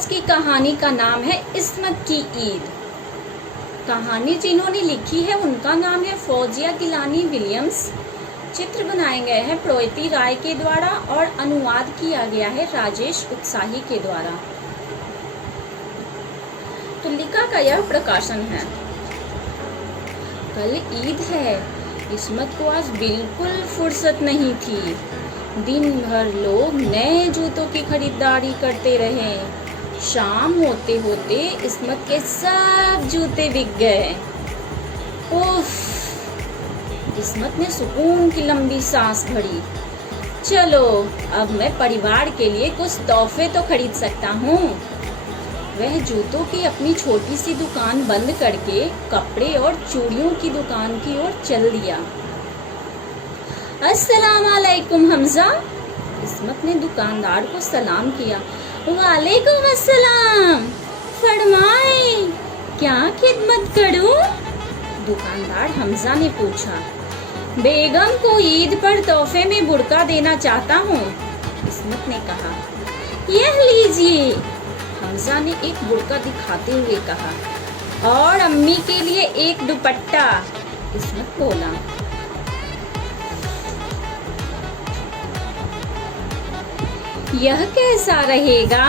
आज की कहानी का नाम है इस्मत की ईद। कहानी जिन्होंने लिखी है उनका नाम है फौजिया गिलानी विलियम्स। चित्र बनाए गए हैं प्रोयति राय के द्वारा और अनुवाद किया गया है राजेश उत्साही के द्वारा। तुलिका का यह प्रकाशन है। कल ईद है। इस्मत को आज बिल्कुल फुर्सत नहीं थी। दिन भर लोग नए जूतों की खरीदारी करते रहे। शाम होते होते इस्मत के सब जूते बिक गए। उफ! इस्मत ने सुकून की लंबी सांस भरी। चलो, अब मैं परिवार के लिए कुछ तोहफे तो खरीद सकता हूँ। वह जूतों की अपनी छोटी सी दुकान बंद करके कपड़े और चूड़ियों की दुकान की ओर चल दिया। अस्सलाम वालेकुम हमजा। इस्मत ने दुकानदार को सलाम किया। वालेकुम अस्सलाम। फरमाए, क्या खिदमत करूं? दुकानदार हमजा ने पूछा। बेगम को ईद पर तोहफे में बुर्का देना चाहता हूँ, इस्मत ने कहा। यह लीजिए, हमजा ने एक बुर्का दिखाते हुए कहा। और अम्मी के लिए एक दुपट्टा, इस्मत बोला। यह कैसा रहेगा?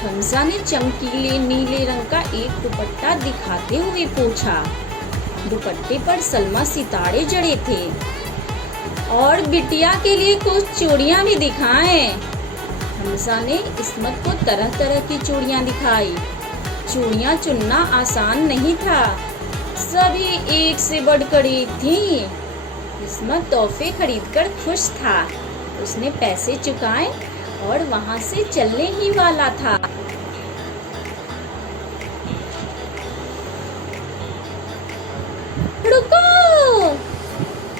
हमजा ने चमकीले नीले रंग का एक दुपट्टा दिखाते हुए पूछा। दुपट्टे पर सलमा सितारे जड़े थे। और बिटिया के लिए कुछ चूड़ियां भी दिखाएं। हमजा ने इस्मत को तरह तरह की चूड़ियां दिखाई। चूड़ियां चुनना आसान नहीं था, सभी एक से बढ़कर एक थी। इस्मत तोहफे खरीदकर खुश था। उसने पैसे चुकाए और वहां से चलने ही वाला था। रुको!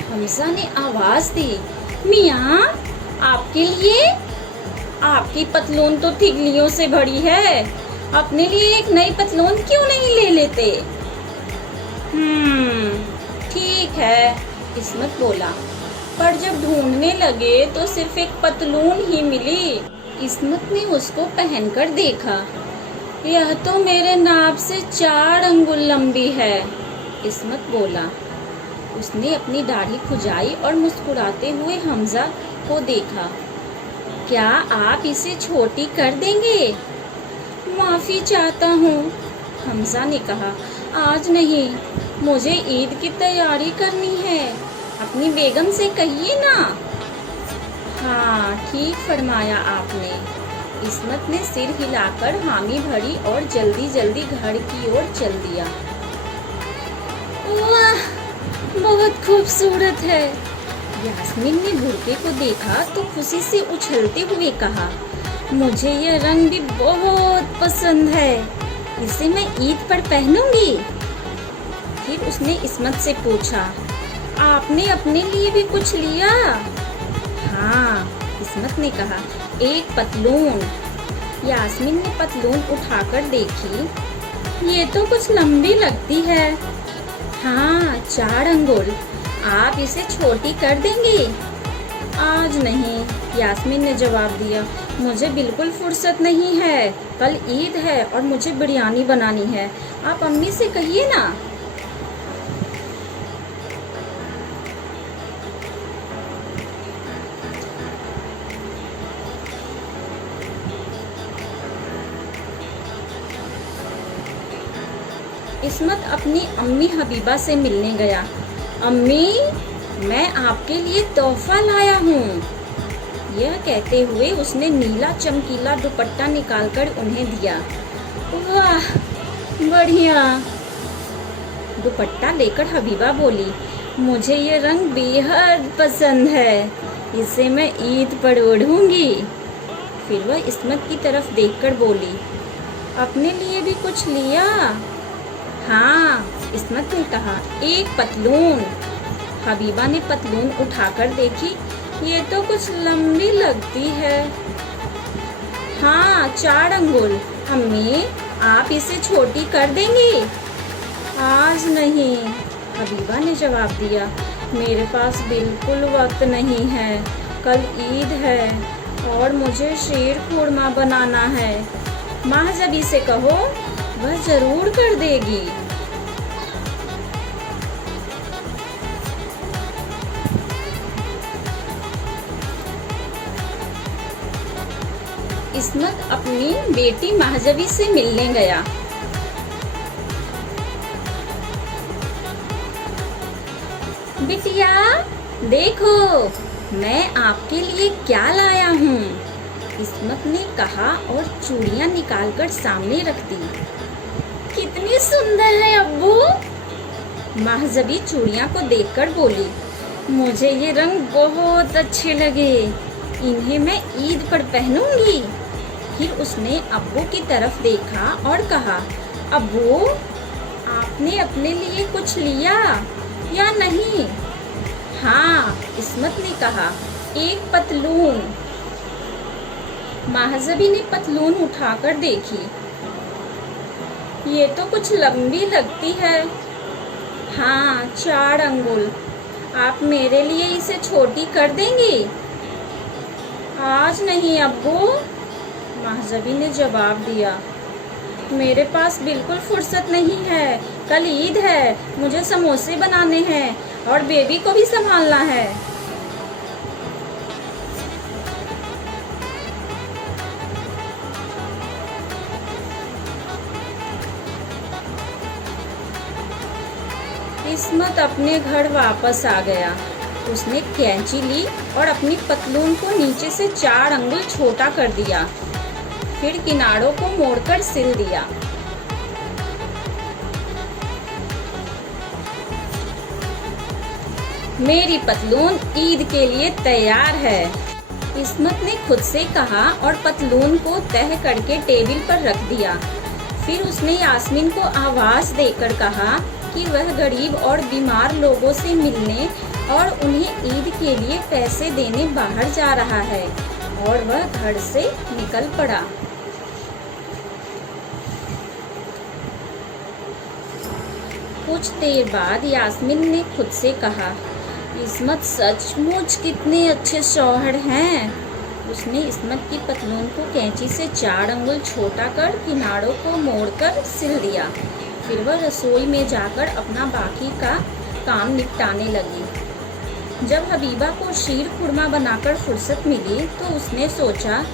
हमजा ने आवाज दी। मियाँ, आपके लिए? आपकी पतलून तो ठिगलियों से भरी है। अपने लिए एक नई पतलून क्यों नहीं ले लेते? ठीक है, इस्मत बोला। पर जब ढूंढने लगे तो सिर्फ एक पतलून ही मिली। इस्मत ने उसको पहनकर देखा। यह तो मेरे नाप से 4 अंगुल लंबी है, इस्मत बोला। उसने अपनी दाढ़ी खुजाई और मुस्कुराते हुए हमजा को देखा। क्या आप इसे छोटी कर देंगे? माफी चाहता हूँ, हमजा ने कहा। आज नहीं, मुझे ईद की तैयारी करनी है। अपनी बेगम से कहिए ना। हाँ, ठीक फरमाया आपने। इस्मत ने सिर हिलाकर हामी भरी और जल्दी जल्दी घर की ओर चल दिया। वाह, बहुत खूबसूरत है। यास्मीन ने बुर्के को देखा तो खुशी से उछलते हुए कहा। मुझे यह रंग भी बहुत पसंद है। इसे मैं ईद पर पहनूंगी। फिर उसने इस्मत से पूछा, आपने अपने लिए भी कुछ लिया? हाँ, इस्मत ने कहा। एक पतलून। यास्मीन ने पतलून उठाकर देखी। ये तो कुछ लंबी लगती है। हाँ, 4 अंगुल। आप इसे छोटी कर देंगी? आज नहीं, यास्मीन ने जवाब दिया। मुझे बिल्कुल फुर्सत नहीं है। कल ईद है और मुझे बिरयानी बनानी है। आप अम्मी से कहिए ना। इस्मत अपनी अम्मी हबीबा से मिलने गया। अम्मी, मैं आपके लिए तोहफा लाया हूँ। यह कहते हुए उसने नीला चमकीला दुपट्टा निकालकर उन्हें दिया। वाह, बढ़िया। दुपट्टा लेकर हबीबा बोली, मुझे ये रंग बेहद पसंद है। इसे मैं ईद पर ओढ़ूंगी। फिर वह इस्मत की तरफ देखकर बोली, अपने लिए भी कुछ लिया? हाँ, इस्मत ने कहा। एक पतलून। हबीबा ने पतलून उठाकर देखी। ये तो कुछ लंबी लगती है। हाँ, 4 अंगुल। अम्मी, आप इसे छोटी कर देंगी? आज नहीं, हबीबा ने जवाब दिया। मेरे पास बिल्कुल वक्त नहीं है। कल ईद है और मुझे शीर खुरमा बनाना है। महजबी से कहो, वह जरूर कर देगी। इस्मत अपनी बेटी महजबी से मिलने गया। बिटिया देखो, मैं आपके लिए क्या लाया हूँ, इस्मत ने कहा और चूड़ियाँ निकालकर सामने रख दी। कितनी सुंदर है अब्बू। महजबी चूड़ियाँ को देखकर बोली, मुझे ये रंग बहुत अच्छे लगे, इन्हें मैं ईद पर पहनूंगी। फिर उसने अब्बू की तरफ देखा और कहा, अब्बू आपने अपने लिए कुछ लिया या नहीं? हाँ, इस्मत ने कहा, एक पतलून। महजबी ने पतलून उठाकर देखी, ये तो कुछ लंबी लगती है। हाँ, 4 अंगुल। आप मेरे लिए इसे छोटी कर देंगी? आज नहीं अब्बू, महजबी ने जवाब दिया, मेरे पास बिल्कुल फुर्सत नहीं है, कल ईद है, मुझे समोसे बनाने हैं और बेबी को भी संभालना है। इस्मत अपने घर वापस आ गया। उसने कैंची ली और अपनी पतलून को नीचे से 4 अंगुल छोटा कर दिया, फिर किनारों को मोड़कर सिल दिया। मेरी पतलून ईद के लिए तैयार है, इस्मत ने खुद से कहा और पतलून को तह करके टेबल पर रख दिया। फिर उसने यास्मीन को आवाज देकर कहा कि वह गरीब और बीमार लोगों से मिलने और उन्हें ईद के लिए पैसे देने बाहर जा रहा है, और वह घर से निकल पड़ा। कुछ देर बाद यास्मीन ने खुद से कहा, इस्मत सचमुच कितने अच्छे शौहर हैं। उसने इस्मत की पतलून को कैंची से 4 अंगुल छोटा कर किनारों को मोड़कर सिल दिया। फिर वह रसोई में जाकर अपना बाकी का काम निपटाने लगी। जब हबीबा को शीर खुरमा बनाकर फुर्सत मिली तो उसने सोचा,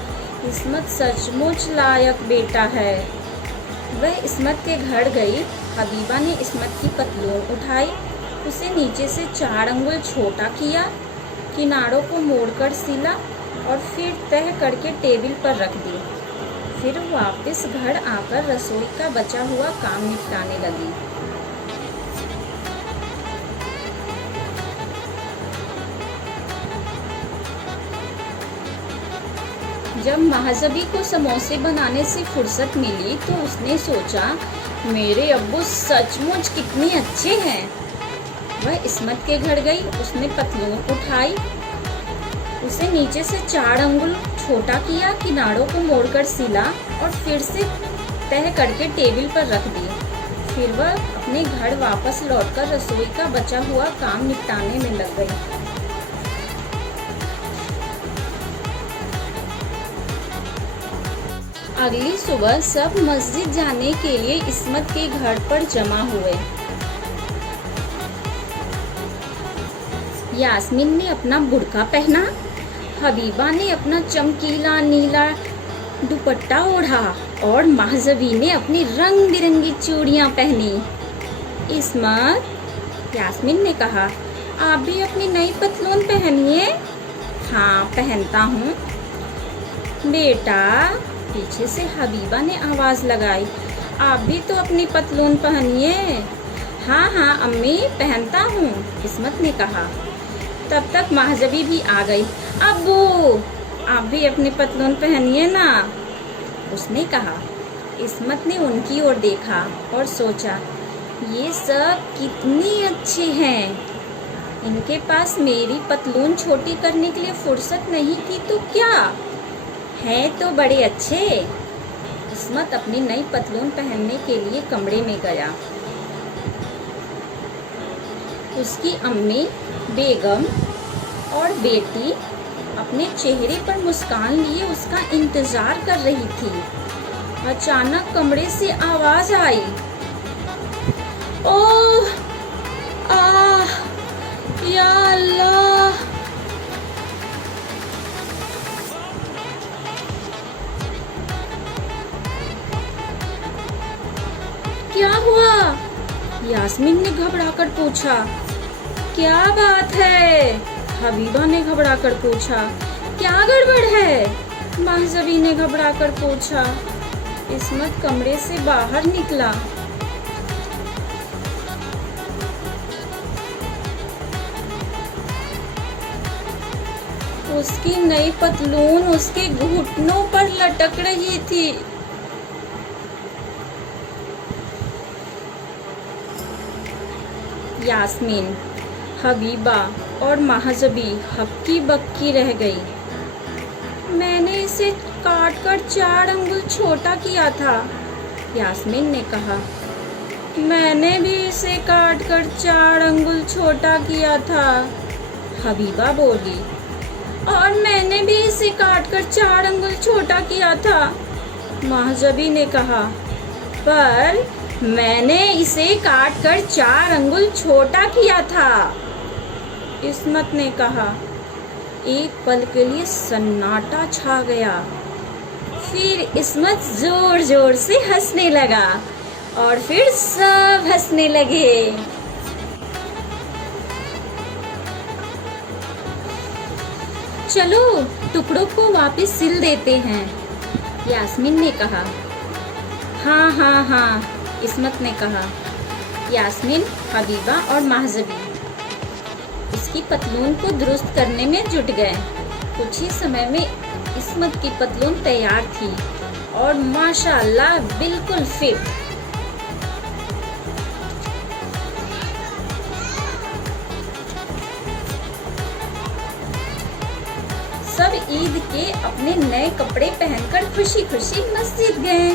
इस्मत सचमुच लायक बेटा है। वह इस्मत के घर गई। हबीबा ने इस्मत की पतलून उठाई, उसे नीचे से 4 अंगुल छोटा किया, किनारों को मोड़कर सिला और फिर तह करके टेबल पर रख दी। फिर वापस घर आकर रसोई का बचा हुआ काम निपटाने लगी। जब महजबी को समोसे बनाने से फुर्सत मिली तो उसने सोचा, मेरे अब्बू सचमुच कितने अच्छे हैं। वह इस्मत के घर गई। उसने पतलून उठाई, उसे नीचे से 4 अंगुल छोटा किया, किनारों को मोड़कर सिला और फिर से तह करके टेबल पर रख दी। फिर वह अपने घर वापस लौटकर रसोई का बचा हुआ काम निपटाने में लग गई। अगली सुबह सब मस्जिद जाने के लिए इस्मत के घर पर जमा हुए। यास्मीन ने अपना बुर्का पहना, हबीबा ने अपना चमकीला नीला दुपट्टा ओढ़ा और महजबी ने अपनी रंग बिरंगी चूड़ियां पहनी। इस्मत, यास्मीन ने कहा, आप भी अपनी नई पतलून पहनिए। हाँ, पहनता हूँ बेटा, पीछे से हबीबा ने आवाज़ लगाई, आप भी तो अपनी पतलून पहनिए। हाँ हाँ अम्मी, पहनता हूँ, इस्मत ने कहा। तब तक महजबी भी आ गई। अब्बू, आप भी अपनी पतलून पहनिए ना, उसने कहा। इस्मत ने उनकी ओर देखा और सोचा, ये सब कितने अच्छे हैं, इनके पास मेरी पतलून छोटी करने के लिए फुर्सत नहीं थी तो क्या है, तो बड़े अच्छे। इस्मत अपनी नई पतलून पहनने के लिए कमरे में गया। उसकी अम्मी, बेगम और बेटी अपने चेहरे पर मुस्कान लिए उसका इंतज़ार कर रही थी। अचानक कमरे से आवाज आई, ओह आह या अल्लाह। क्या हुआ? यास्मीन ने घबराकर पूछा। क्या बात है? हबीबा ने घबराकर पूछा। क्या गड़बड़ है? महजबी ने घबराकर पूछा। इस्मत कमरे से बाहर निकला। उसकी नई पतलून उसके घुटनों पर लटक रही थी। यास्मीन, हबीबा और महजबी हक्की बक्की रह गई। मैंने इसे काट कर 4 अंगुल छोटा किया था, यास्मीन ने कहा। मैंने भी इसे काट कर 4 अंगुल छोटा किया था, हबीबा बोली। और मैंने भी इसे काट कर 4 अंगुल छोटा किया था, महजबी ने कहा। पर मैंने इसे काट कर 4 अंगुल छोटा किया था, इस्मत ने कहा। एक पल के लिए सन्नाटा छा गया। फिर इस्मत जोर जोर से हंसने लगा और फिर सब हंसने लगे। चलो टुकड़ों को वापस सिल देते हैं, यास्मीन ने कहा। हाँ हाँ हाँ, इस्मत ने कहा। यास्मीन, हबीबा और महजबी उसकी पतलून को दुरुस्त करने में जुट गए। कुछ ही समय में इस्मत की पतलून तैयार थी और माशाअल्लाह बिल्कुल फिट। सब ईद के अपने नए कपड़े पहनकर खुशी खुशी मस्जिद गए।